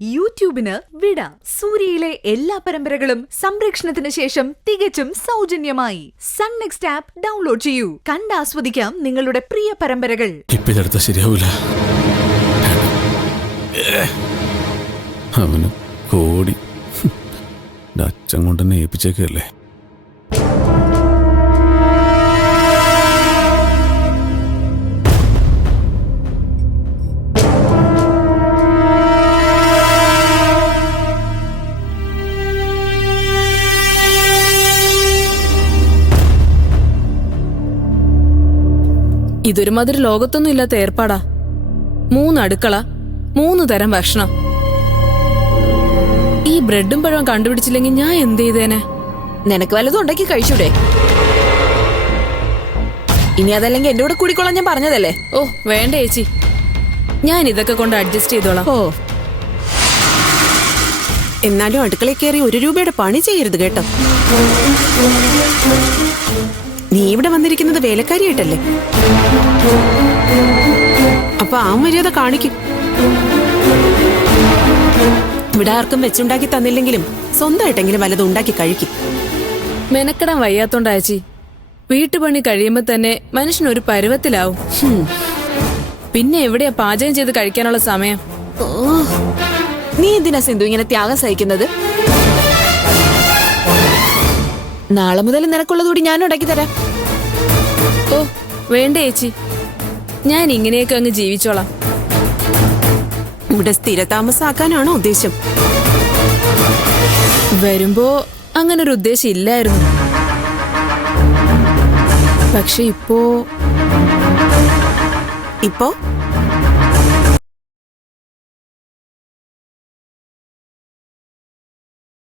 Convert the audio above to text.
യൂട്യൂബിന് വിട. സൂര്യയിലെ എല്ലാ പരമ്പരകളും സംരക്ഷണത്തിന് ശേഷം തികച്ചും സൗജന്യമായി സൺ നെക്സ്റ്റ് ആപ്പ് ഡൗൺലോഡ് ചെയ്യൂ. കണ്ടാസ്വദിക്കാം നിങ്ങളുടെ പ്രിയ പരമ്പരകൾ. ഇപ്പിതെടുത്ത ശരിയാവൂല. അവന് കോടി അച്ഛൻ കൊണ്ടെന്നെ ഏൽപ്പിച്ചേക്കല്ലേ. ഇതൊരുമാതിരി ലോകത്തൊന്നും ഇല്ലാത്ത ഏർപ്പാടാ. 3 അടുക്കള, 3 തരം ഭക്ഷണം. ഈ ബ്രെഡും പഴവും കണ്ടുപിടിച്ചില്ലെങ്കിൽ ഞാൻ എന്ത് ചെയ്തേനെ? നിനക്ക് വല്ലതും ഉണ്ടാക്കി കഴിച്ചൂടെ? ഇനി അതല്ലെങ്കിൽ എന്റെ കൂടെ കൂടിക്കോളാൻ ഞാൻ പറഞ്ഞതല്ലേ. ഓ വേണ്ട ചേച്ചി, ഞാൻ ഇതൊക്കെ കൊണ്ട് അഡ്ജസ്റ്റ് ചെയ്തോളാം. ഓ എന്നാലും അടുക്കളയിൽ കയറി 1 രൂപയുടെ പണി ചെയ്യരുത് കേട്ടോ. നീ ഇവിടെ വന്നിരിക്കുന്നത് വേലക്കാരിയായിട്ടല്ലേ? അപ്പൊ ആ മര്യാദ കാണിക്കും. ഇവിടെ ആർക്കും വെച്ചുണ്ടാക്കി തന്നില്ലെങ്കിലും സ്വന്തമായിട്ടെങ്കിലും വല്ലതും ഉണ്ടാക്കി കഴിക്കും. മെനക്കെടാൻ വയ്യാത്തോണ്ടാച്ചി. വീട്ടുപണി കഴിയുമ്പോ തന്നെ മനുഷ്യനൊരു പരുവത്തിലാവും. പിന്നെ എവിടെയാ പാചകം ചെയ്ത് കഴിക്കാനുള്ള സമയം? നീ എന്തിനാ സിന്ധു ഇങ്ങനെ ത്യാഗം സഹിക്കുന്നത്? നാളെ മുതൽ നിനക്കുള്ളതുകൂടി ഞാൻ ഉണ്ടാക്കി തരാം. ഓ വേണ്ട ചേച്ചി, ഞാൻ ഇങ്ങനെയൊക്കെ അങ്ങ് ജീവിച്ചോളാം. ഇവിടെ സ്ഥിരതാമസാക്കാനാണോ ഉദ്ദേശം? വരുമ്പോ അങ്ങനൊരു ഉദ്ദേശം ഇല്ലായിരുന്നു. പക്ഷെ ഇപ്പോ